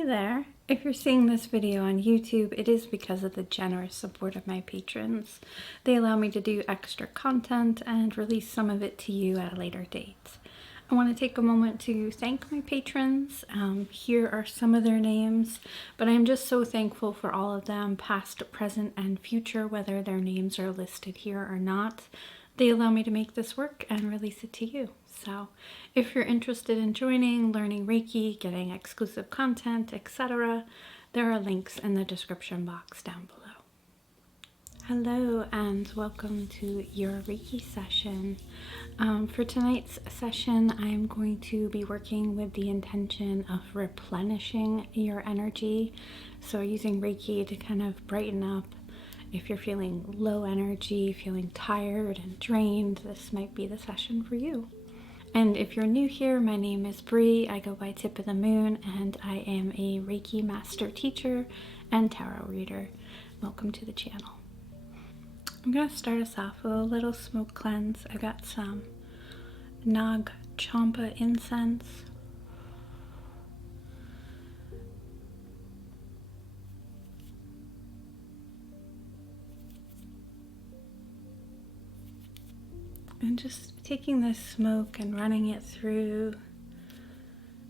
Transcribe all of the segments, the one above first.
Hey there! If you're seeing this video on YouTube, it is because of the generous support of my patrons. They allow me to do extra content and release some of it to you at a later date. I want to take a moment to thank my patrons. Here are some of their names, but I'm just so thankful for all of them, past, present, and future, whether their names are listed here or not. They allow me to make this work and release it to you. So if you're interested in joining, learning Reiki, getting exclusive content, etc., there are links in the description box down below. Hello and welcome to your Reiki session. For tonight's session, I'm going to be working with the intention of replenishing your energy. So using Reiki to kind of brighten up. If you're feeling low energy, feeling tired and drained, this might be the session for you. And if you're new here, my name is Bree. I go by Tip of the Moon, and I am a Reiki master teacher and tarot reader. Welcome to the channel. I'm going to start us off with a little smoke cleanse. I got some Nag Champa incense. And just taking this smoke and running it through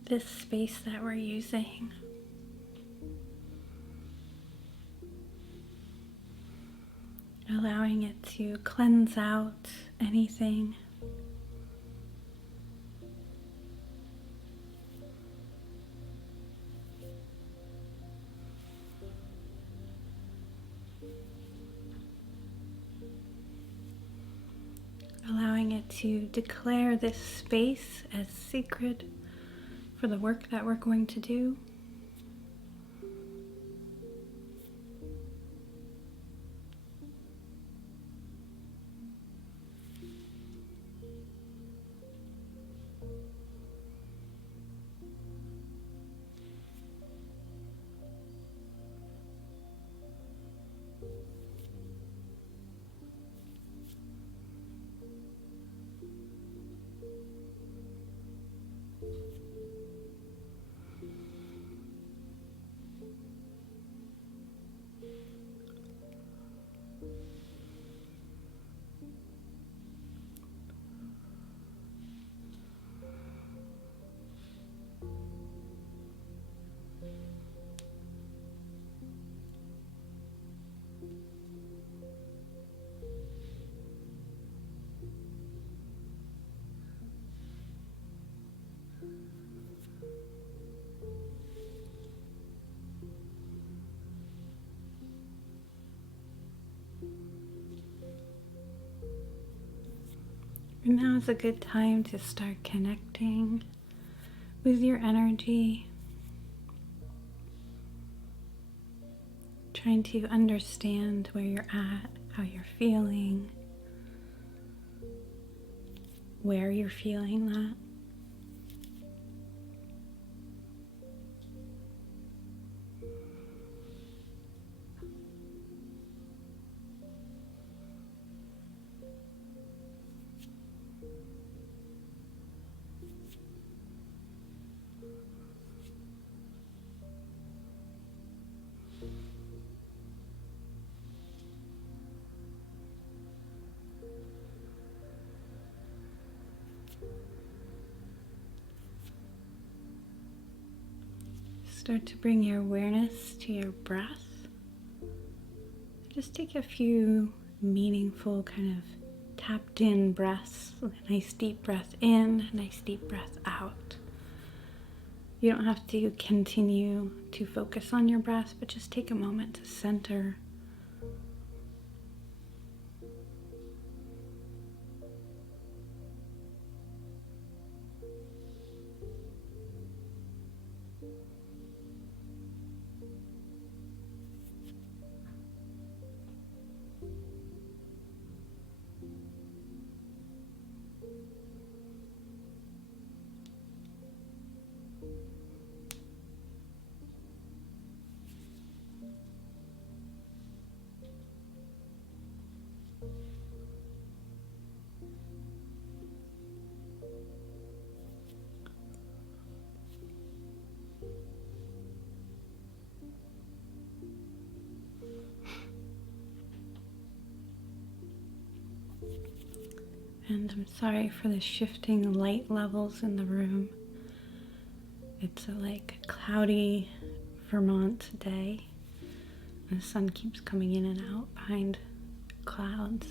this space that we're using. Allowing it to cleanse out anything. Allowing it to declare this space as sacred for the work that we're going to do. And now is a good time to start connecting with your energy, trying to understand where you're at, how you're feeling, where you're feeling that. Start to bring your awareness to your breath. Just take a few meaningful kind of tapped in breaths. A nice deep breath in, a nice deep breath out. You don't have to continue to focus on your breath, but just take a moment to center. And I'm sorry for the shifting light levels in the room. It's a cloudy Vermont day. The sun keeps coming in and out behind clouds.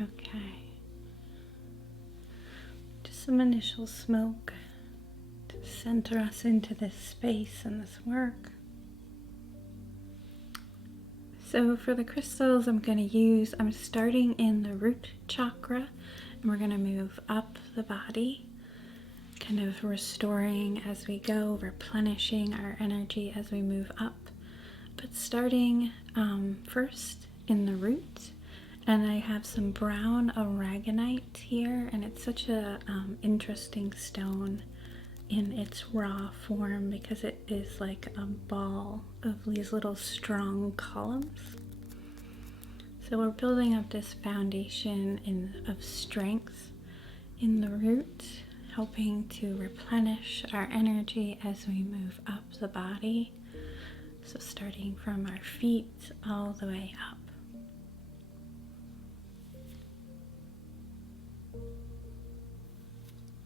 Okay. Just some initial smoke to center us into this space and this work. So for the crystals I'm starting in the root chakra, and we're going to move up the body, kind of restoring as we go, replenishing our energy as we move up. But starting first in the root, and I have some brown aragonite here, and it's such a interesting stone in its raw form because it is like a ball of these little strong columns. So we're building up this foundation of strength in the root, helping to replenish our energy as we move up the body. So starting from our feet all the way up.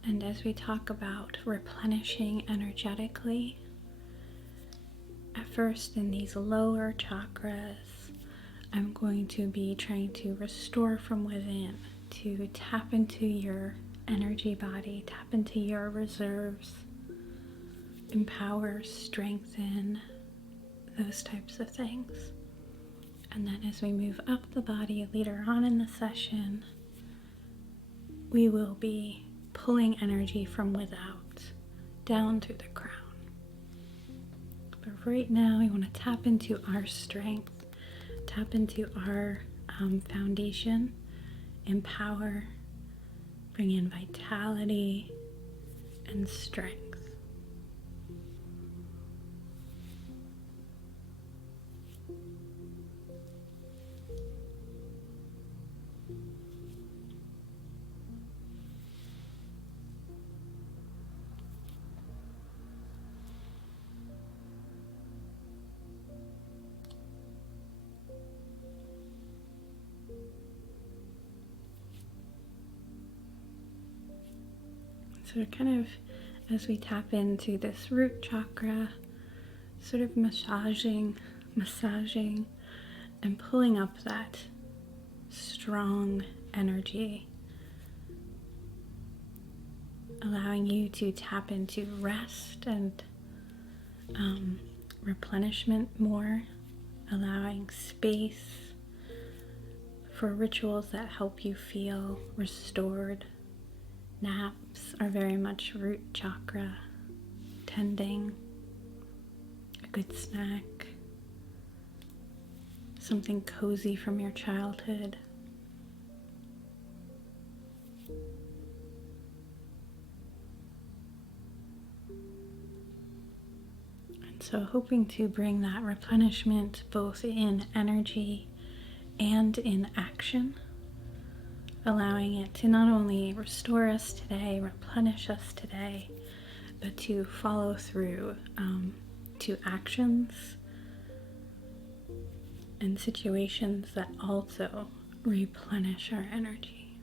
And as we talk about replenishing energetically, at first in these lower chakras, I'm going to be trying to restore from within, to tap into your energy body, tap into your reserves, empower, strengthen, those types of things. And then as we move up the body later on in the session, we will be pulling energy from without down through the crown. But right now we want to tap into our strength, tap into our foundation, empower, bring in vitality and strength. So kind of, as we tap into this root chakra, sort of massaging and pulling up that strong energy, allowing you to tap into rest and replenishment more, allowing space for rituals that help you feel restored. Naps are very much root chakra tending, a good snack, something cozy from your childhood. And so hoping to bring that replenishment both in energy and in action, allowing it to not only restore us today, replenish us today, but to follow through to actions and situations that also replenish our energy.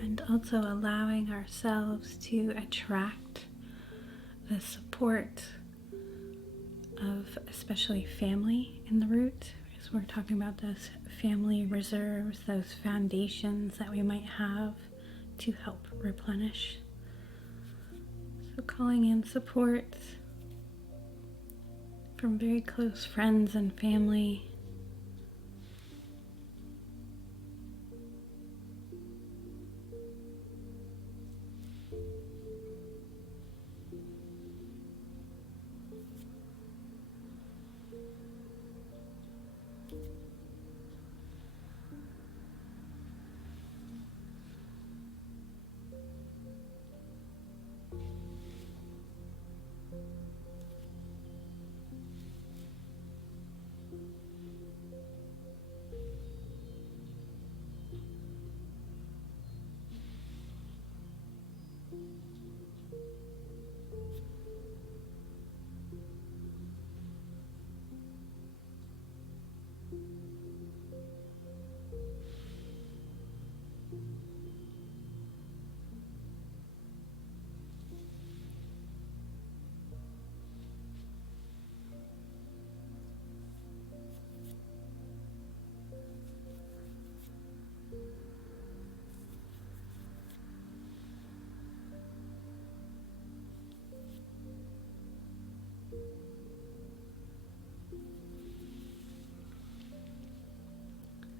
and also allowing ourselves to attract the support of especially family in the root, because we're talking about those family reserves, those foundations that we might have to help replenish. So calling in support from very close friends and family.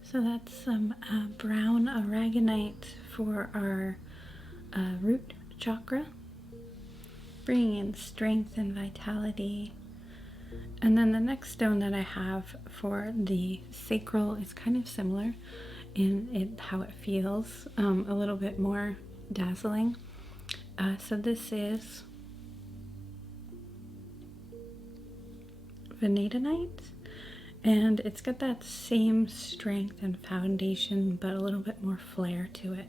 So that's some brown aragonite for our root chakra, bringing in strength and vitality. And then the next stone that I have for the sacral is kind of similar in how it feels, a little bit more dazzling. So this is vanadinite, and it's got that same strength and foundation, but a little bit more flair to it.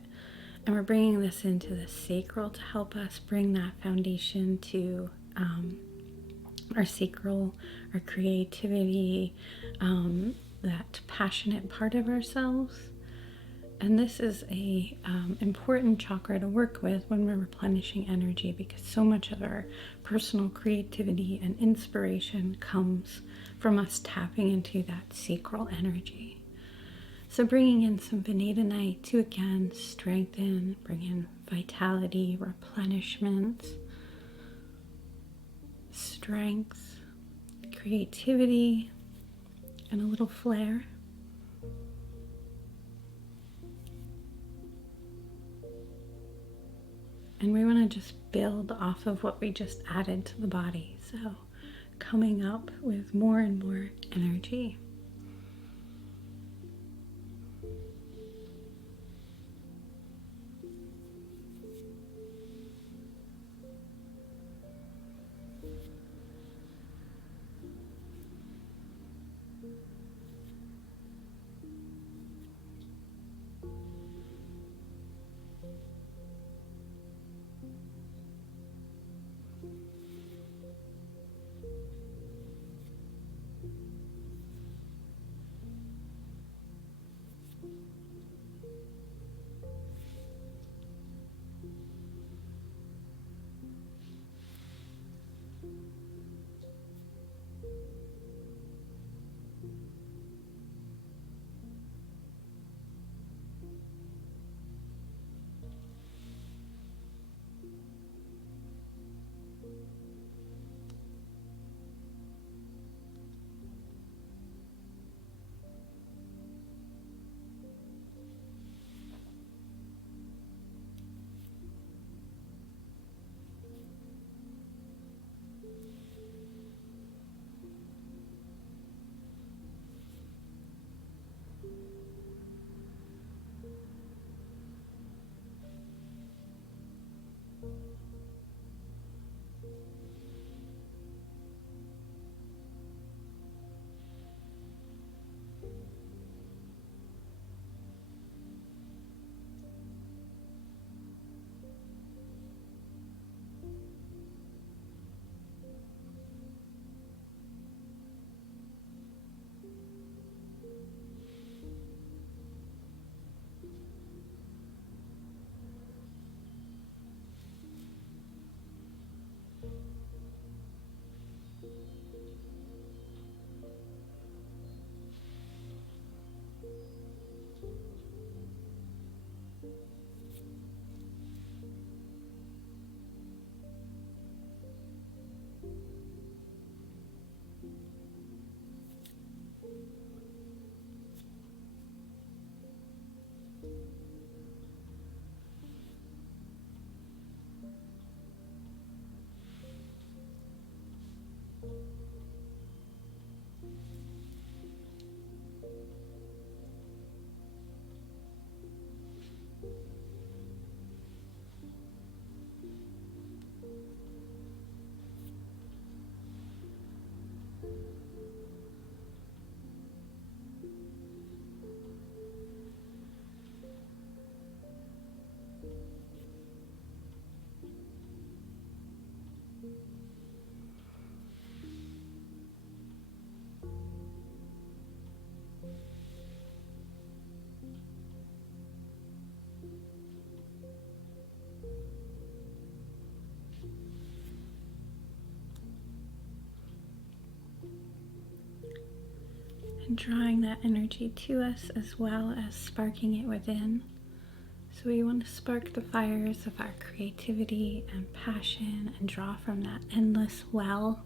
And we're bringing this into the sacral to help us bring that foundation to our sacral, our creativity, that passionate part of ourselves. And this is a important chakra to work with when we're replenishing energy, because so much of our personal creativity and inspiration comes from us tapping into that sacral energy. So bringing in some vanadinite to again strengthen, bring in vitality, replenishment, strength, creativity, and a little flair. And we want to just build off of what we just added to the body. So coming up with more and more energy. and drawing that energy to us as well as sparking it within. So we want to spark the fires of our creativity and passion and draw from that endless well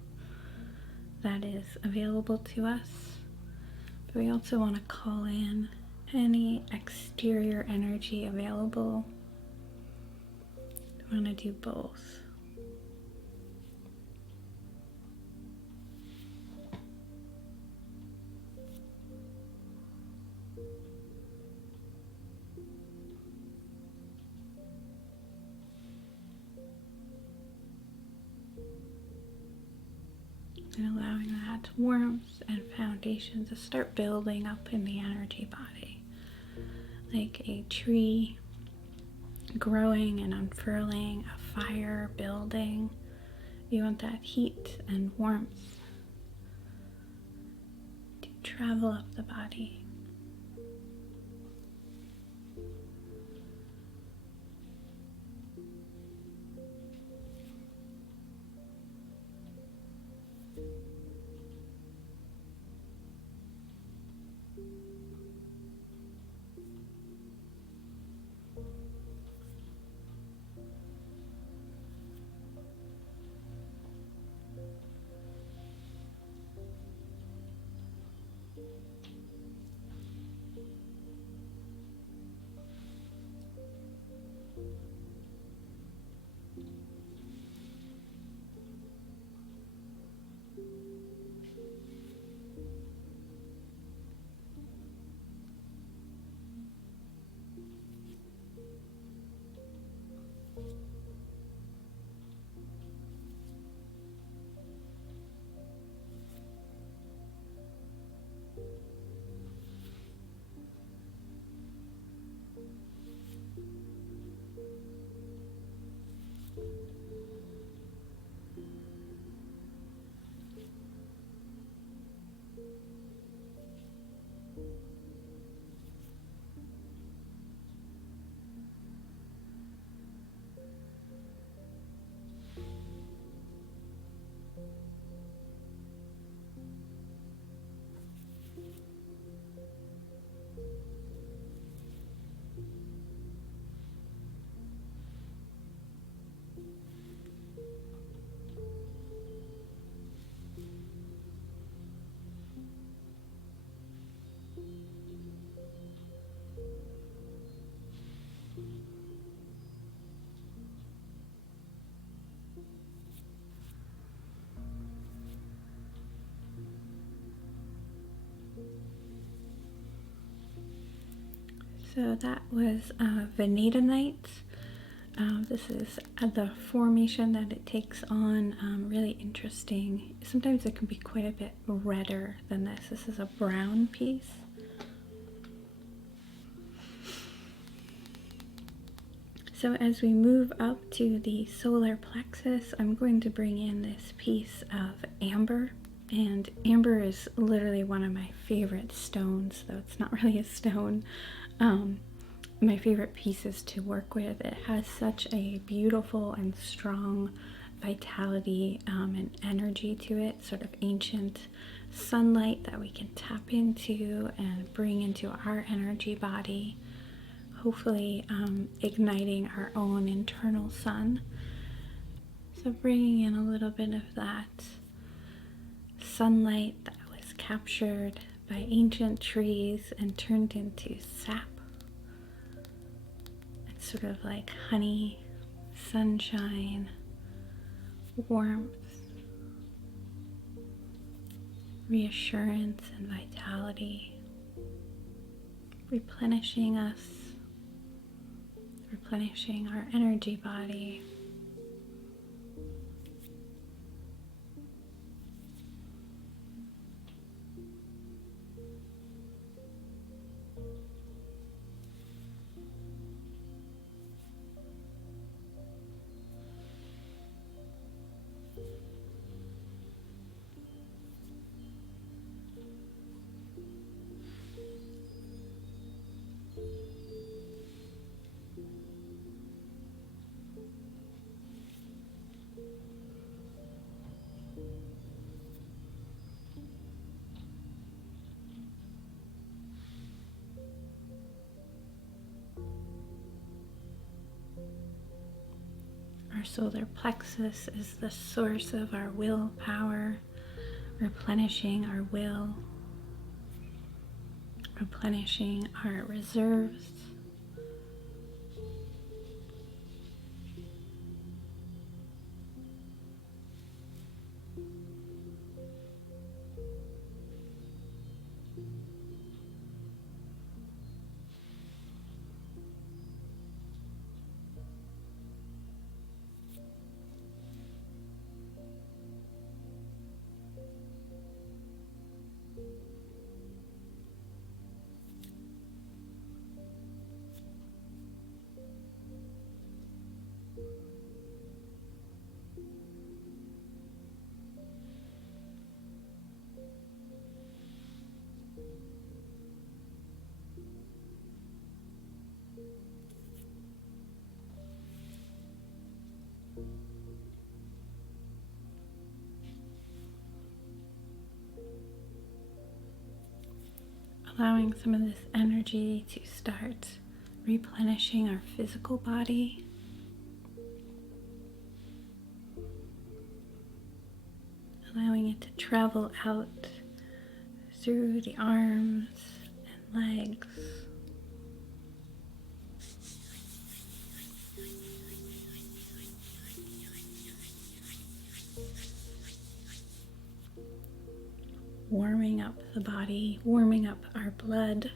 that is available to us. But we also want to call in any exterior energy available. We want to do both. And allowing that warmth and foundation to start building up in the energy body. Like a tree growing and unfurling, a fire building. You want that heat and warmth to travel up the body. So that was Venetonite. This is the formation that it takes on, really interesting. Sometimes it can be quite a bit redder than this. This is a brown piece. So as we move up to the solar plexus, I'm going to bring in this piece of amber. And amber is literally one of my favorite stones, though it's not really a stone. My favorite pieces to work with. It has such a beautiful and strong vitality and energy to it, sort of ancient sunlight that we can tap into and bring into our energy body, hopefully igniting our own internal sun. So bringing in a little bit of that sunlight that was captured by ancient trees and turned into sap. It's sort of like honey, sunshine, warmth, reassurance and vitality, replenishing us, replenishing our energy body. solar plexus is the source of our willpower, replenishing our will, replenishing our reserves. Allowing some of this energy to start replenishing our physical body. Allowing it to travel out through the arms and legs. Warming up the body, warming up our blood.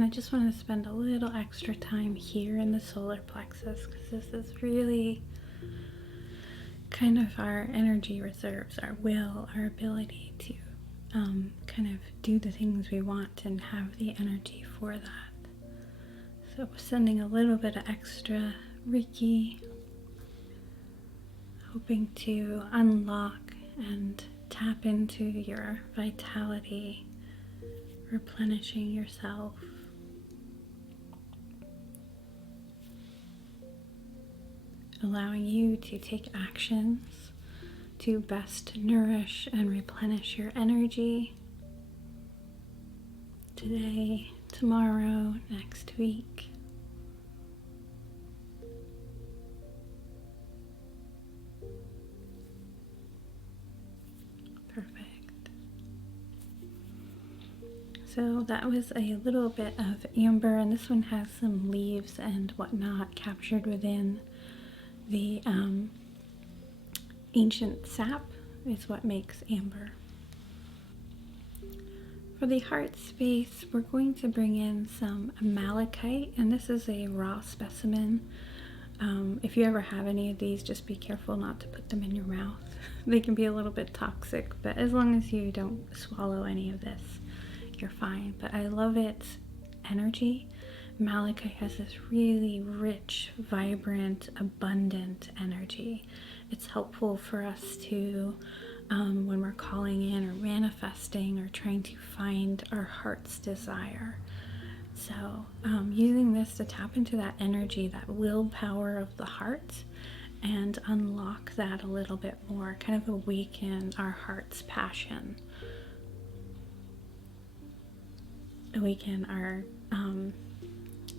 And I just want to spend a little extra time here in the solar plexus because this is really kind of our energy reserves, our will, our ability to kind of do the things we want and have the energy for that. So sending a little bit of extra Reiki, hoping to unlock and tap into your vitality, replenishing yourself. Allowing you to take actions to best nourish and replenish your energy today, tomorrow, next week. Perfect. So that was a little bit of amber, and this one has some leaves and whatnot captured within the ancient sap is what makes amber. For the heart space, we're going to bring in some malachite, and this is a raw specimen. If you ever have any of these, just be careful not to put them in your mouth. They can be a little bit toxic, but as long as you don't swallow any of this, you're fine. But I love its energy. Malachite has this really rich, vibrant, abundant energy. It's helpful for us to, when we're calling in or manifesting or trying to find our heart's desire. So using this to tap into that energy, that willpower of the heart, and unlock that a little bit more, kind of awaken our heart's passion, awaken our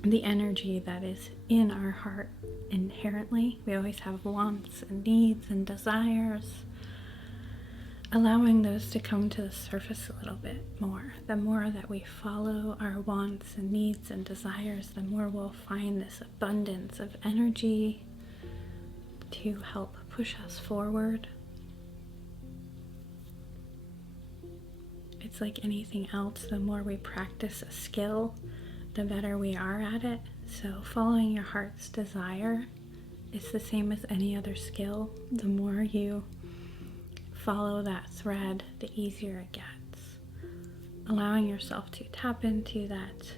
the energy that is in our heart inherently. We always have wants and needs and desires. Allowing those to come to the surface a little bit more. The more that we follow our wants and needs and desires, the more we'll find this abundance of energy to help push us forward. It's like anything else, the more we practice a skill, the better we are at it. So following your heart's desire is the same as any other skill. The more you follow that thread, the easier it gets. Allowing yourself to tap into that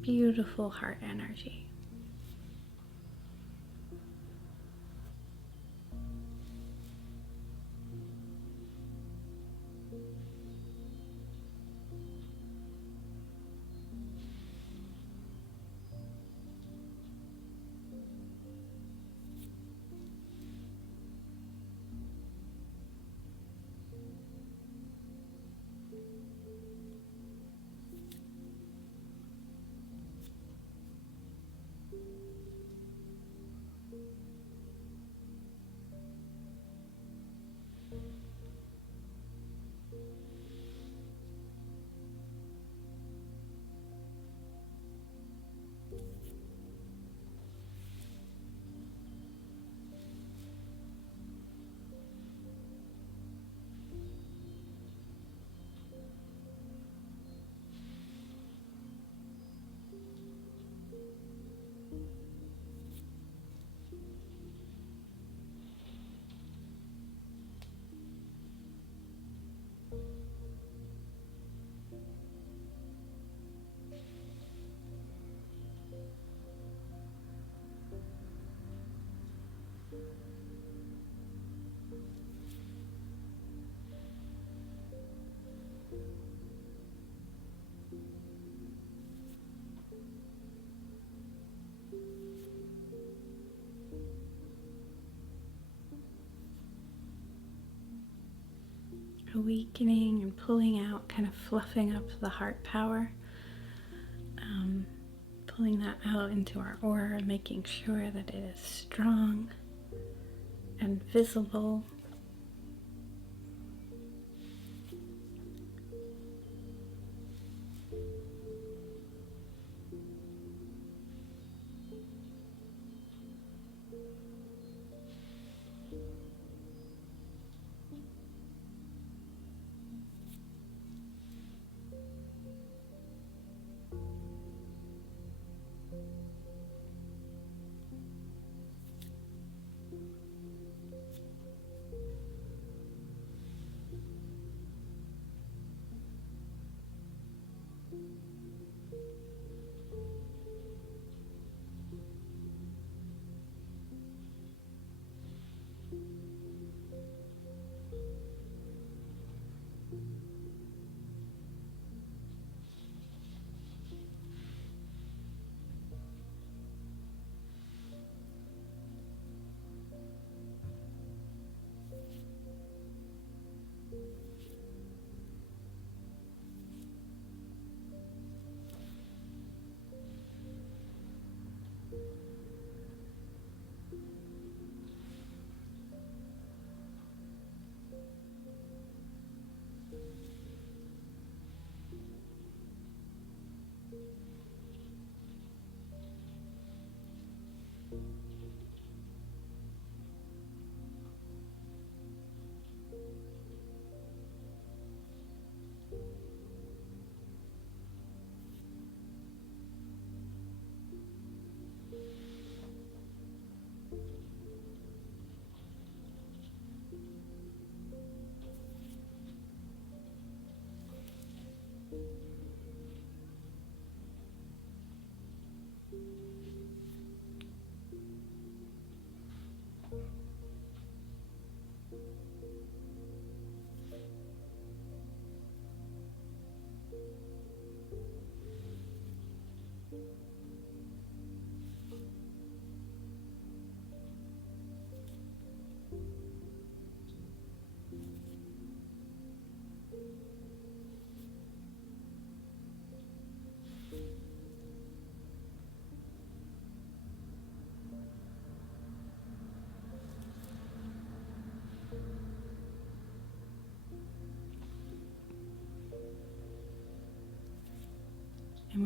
beautiful heart energy. Awakening and pulling out, kind of fluffing up the heart power, pulling that out into our aura, making sure that it is strong and visible.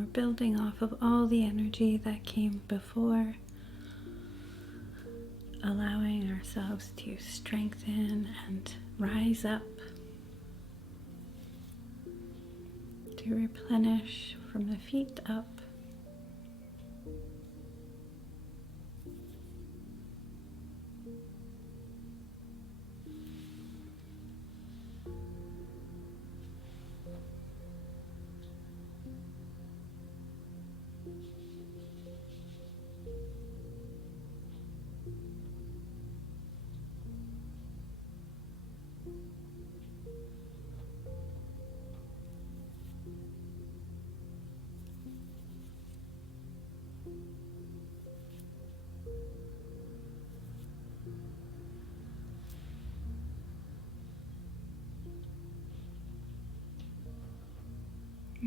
we're building off of all the energy that came before, allowing ourselves to strengthen and rise up, to replenish from the feet up.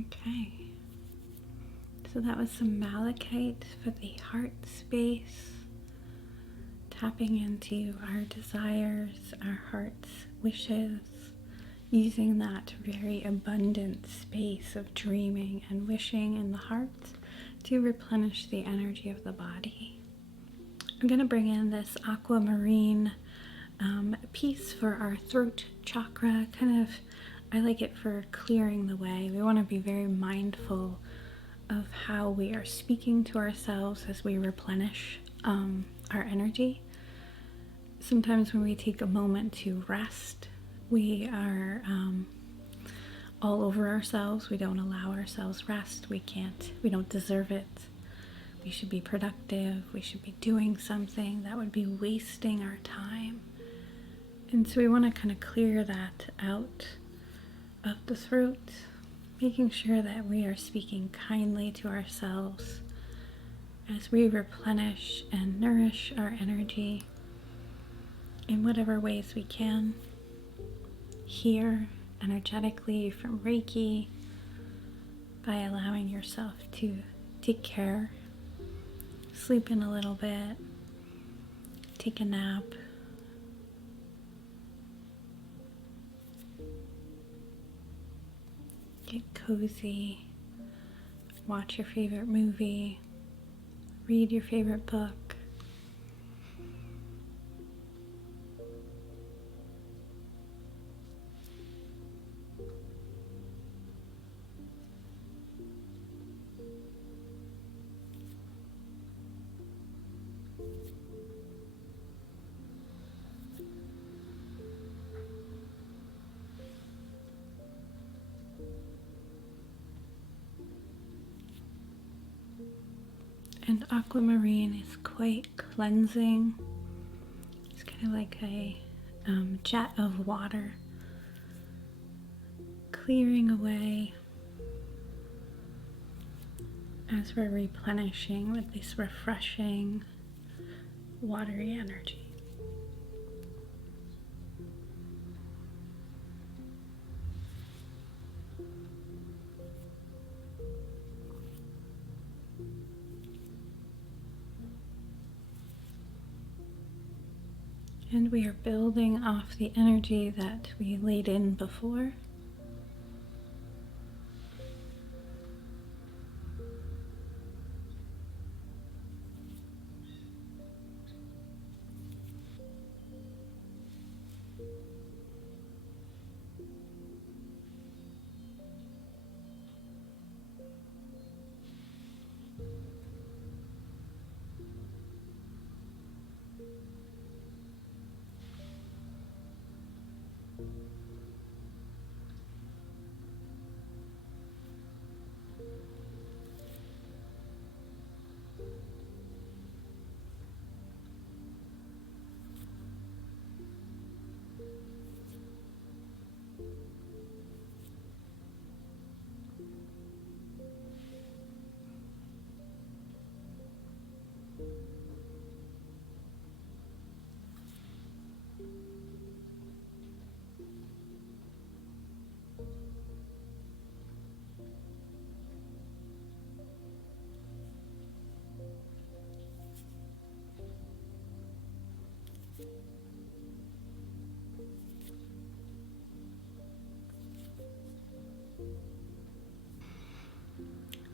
Okay, so that was some malachite for the heart space, tapping into our desires, our heart's wishes, using that very abundant space of dreaming and wishing in the heart to replenish the energy of the body. I'm going to bring in this Aquamarine piece for our throat chakra. I like it for clearing the way. We want to be very mindful of how we are speaking to ourselves as we replenish our energy. Sometimes when we take a moment to rest, we are all over ourselves. We don't allow ourselves rest. We don't deserve it. We should be productive. We should be doing something. That would be wasting our time. And so we want to kind of clear that out of the throat, making sure that we are speaking kindly to ourselves as we replenish and nourish our energy in whatever ways we can. Here, energetically from Reiki, by allowing yourself to take care, sleep in a little bit, take a nap, get cozy, watch your favorite movie, read your favorite book. And Aquamarine is quite cleansing. It's kind of like a jet of water, clearing away as we're replenishing with this refreshing, watery energy. And we are building off the energy that we laid in before.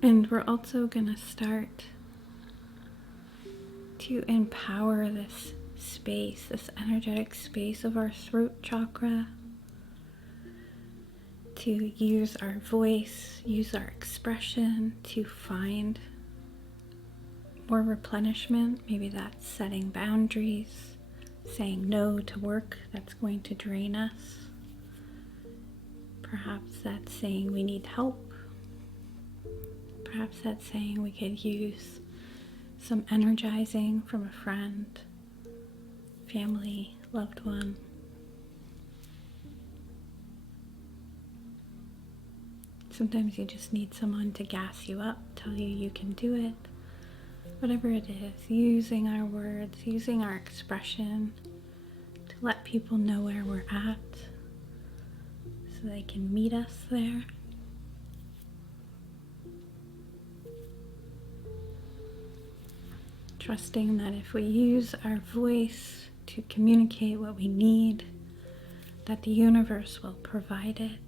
And we're also going to start to empower this space, this energetic space of our throat chakra, to use our voice, use our expression to find more replenishment. Maybe that's setting boundaries, saying no to work that's going to drain us. Perhaps that's saying we need help. Perhaps that's saying we could use some energizing from a friend, family, loved one. Sometimes you just need someone to gas you up, tell you you can do it. Whatever it is, using our words, using our expression to let people know where we're at so they can meet us there. Trusting that if we use our voice to communicate what we need, that the universe will provide it.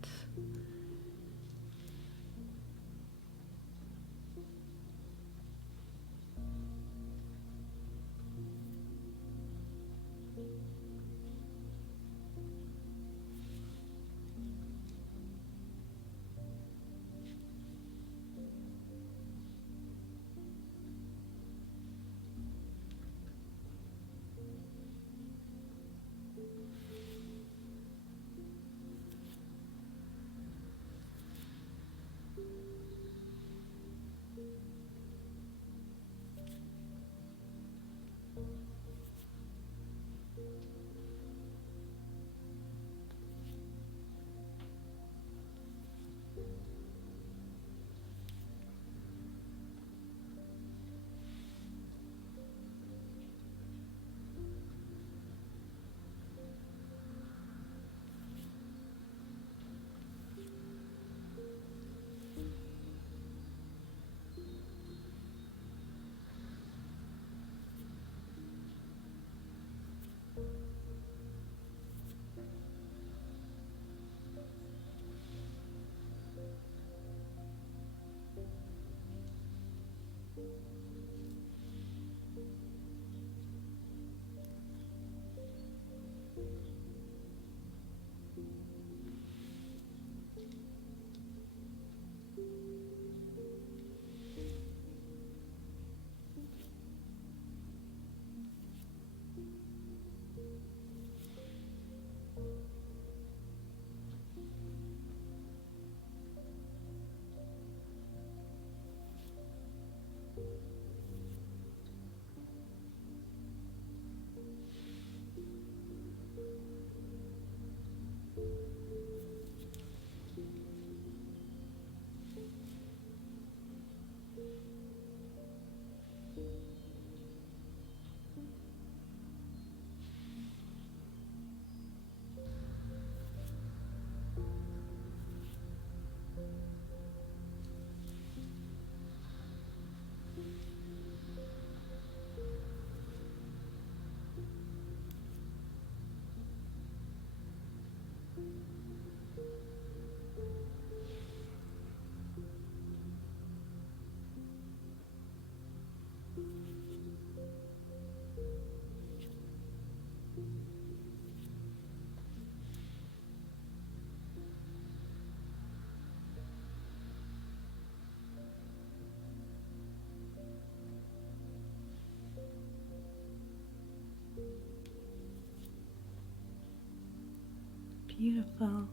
Beautiful.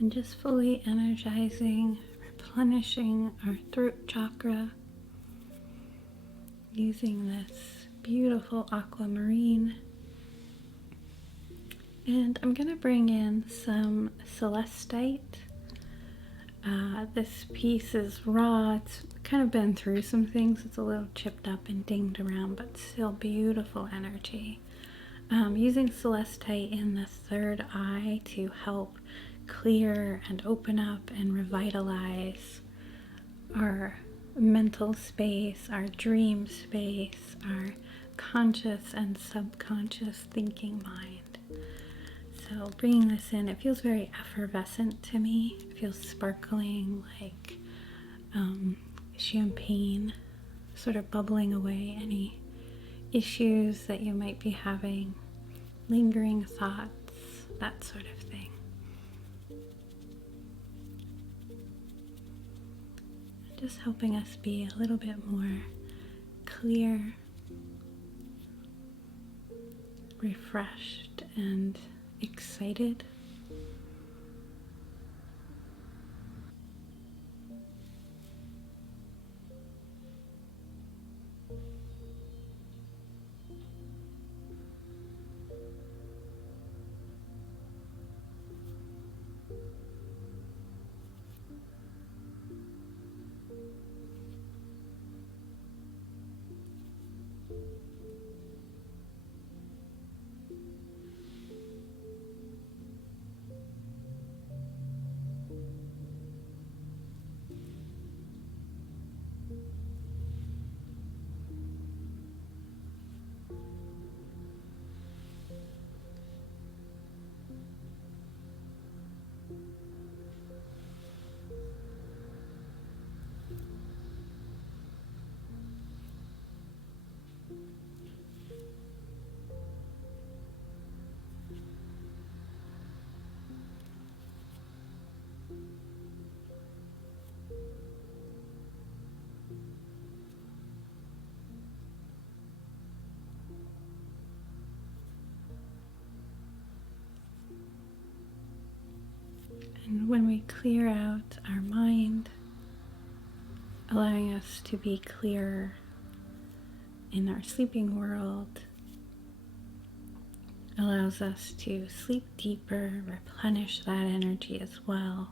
And just fully energizing, replenishing our throat chakra using this beautiful aquamarine. And I'm going to bring in some Celestite. This piece is raw. It's kind of been through some things. It's a little chipped up and dinged around, but still beautiful energy. Using Celestite in the third eye to help clear and open up and revitalize our mental space, our dream space, our conscious and subconscious thinking mind. So bringing this in, it feels very effervescent to me. It feels sparkling, like champagne, sort of bubbling away any issues that you might be having, lingering thoughts, that sort of thing. Just helping us be a little bit more clear, refreshed, and excited. And when we clear out our mind, allowing us to be clearer in our sleeping world, allows us to sleep deeper, replenish that energy as well.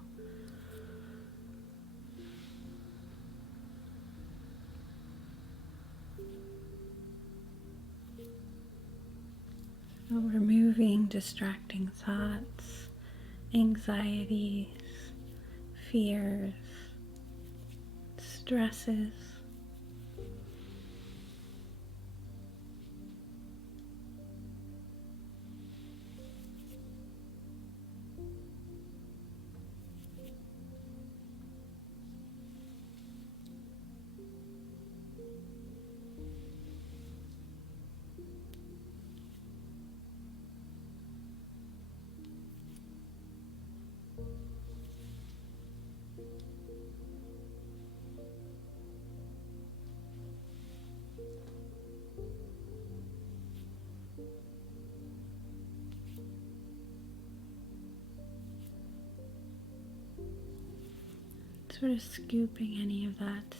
So removing distracting thoughts, anxieties, fears, stresses. Sort of scooping any of that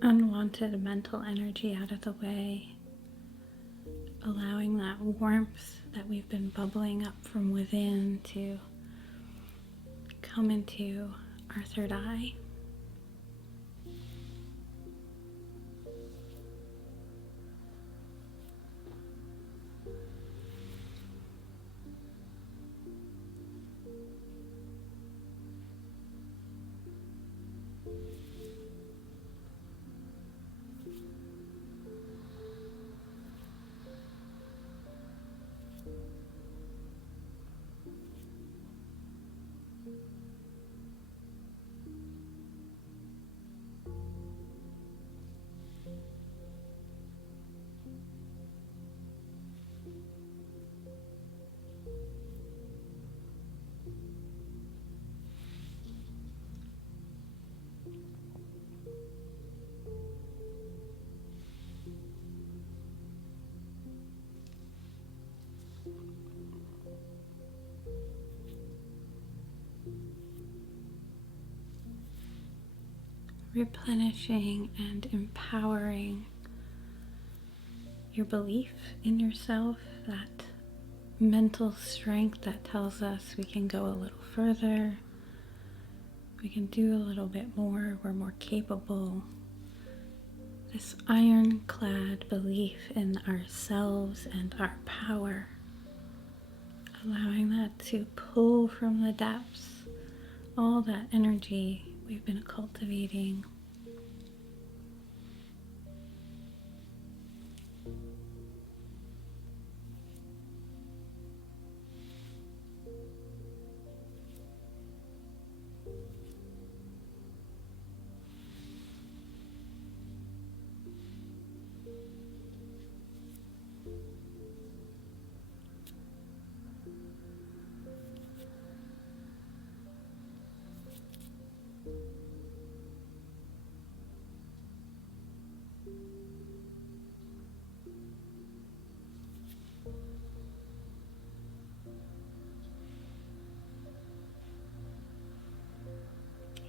unwanted mental energy out of the way, allowing that warmth that we've been bubbling up from within to come into our third eye. Replenishing and empowering your belief in yourself, that mental strength that tells us we can go a little further, we can do a little bit more, we're more capable. This ironclad belief in ourselves and our power, allowing that to pull from the depths all that energy we've been cultivating.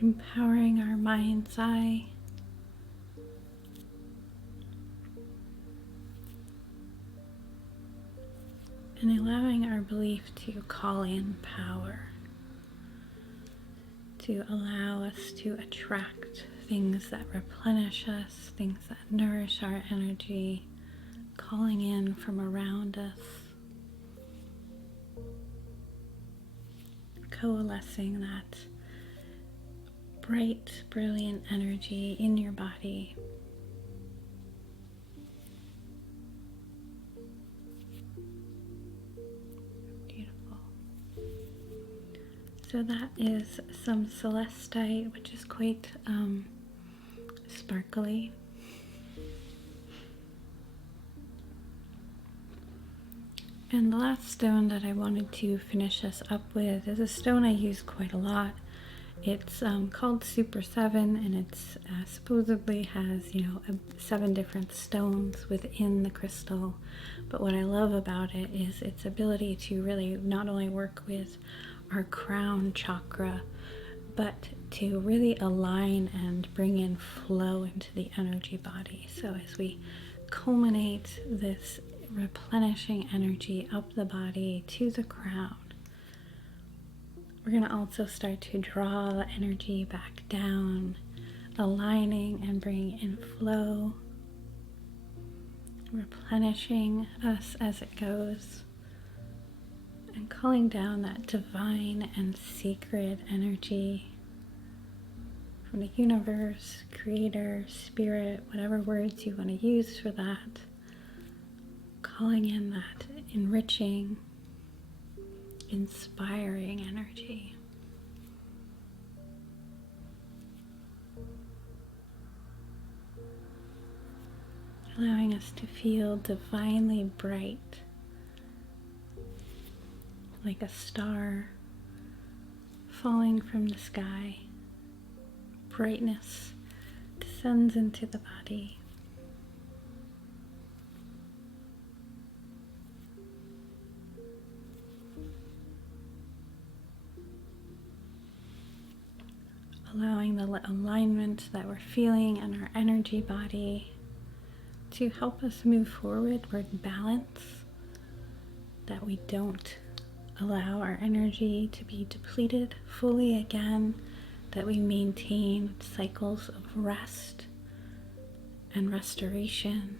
empowering our mind's eye, and allowing our belief to call in power, to allow us to attract things that replenish us, things that nourish our energy, calling in from around us, coalescing that bright, brilliant energy in your body. Beautiful. So that is some Celestite, which is quite sparkly. And the last stone that I wanted to finish us up with is a stone I use quite a lot. It's called Superseven, and it's supposedly has, 7 different stones within the crystal. But what I love about it is its ability to really not only work with our crown chakra, but to really align and bring in flow into the energy body. So as we culminate this replenishing energy up the body to the crown, we're going to also start to draw the energy back down, aligning and bringing in flow, replenishing us as it goes, and calling down that divine and sacred energy from the universe, creator, spirit, whatever words you want to use for that, calling in that enriching, inspiring energy. Allowing us to feel divinely bright, like a star falling from the sky. Brightness descends into the body. Allowing the alignment that we're feeling in our energy body to help us move forward toward balance, that we don't allow our energy to be depleted fully again, that we maintain cycles of rest and restoration.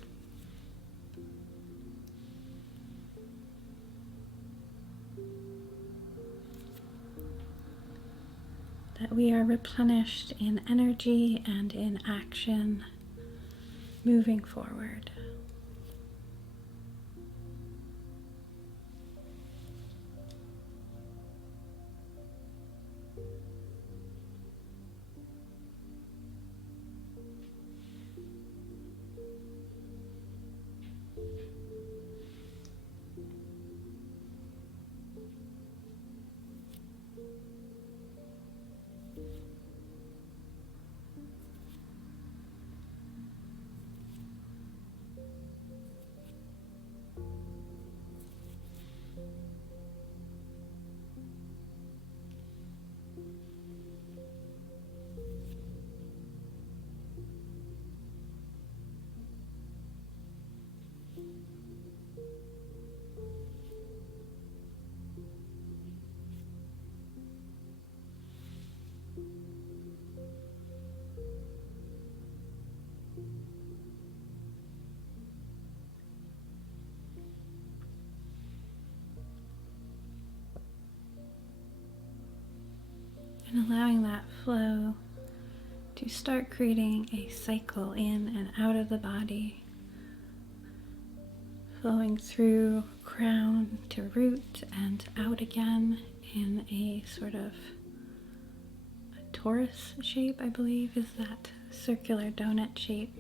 That we are replenished in energy and in action, moving forward. And allowing that flow to start creating a cycle in and out of the body, flowing through crown to root and out again in a sort of a torus shape, I believe, is that circular donut shape.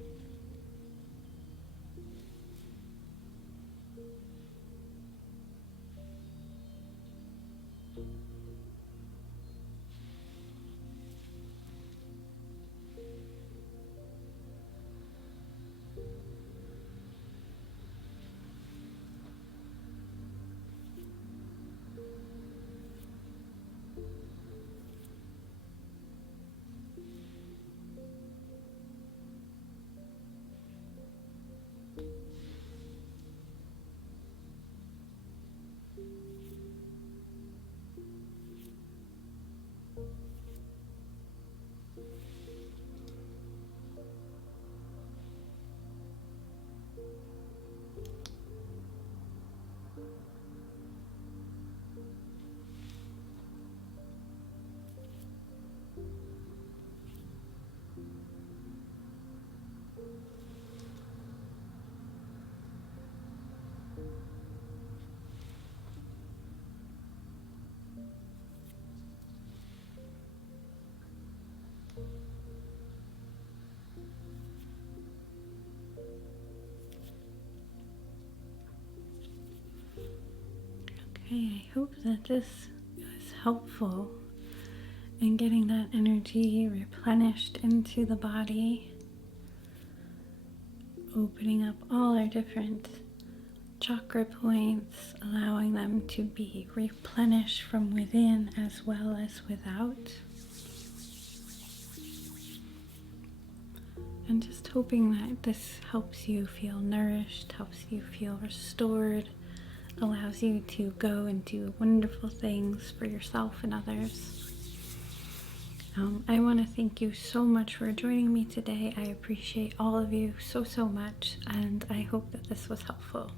Okay, I hope that this was helpful in getting that energy replenished into the body, opening up all our different chakra points, allowing them to be replenished from within as well as without. And just hoping that this helps you feel nourished, helps you feel restored, allows you to go and do wonderful things for yourself and others. I want to thank you so much for joining me today. I appreciate all of you so much, and I hope that this was helpful.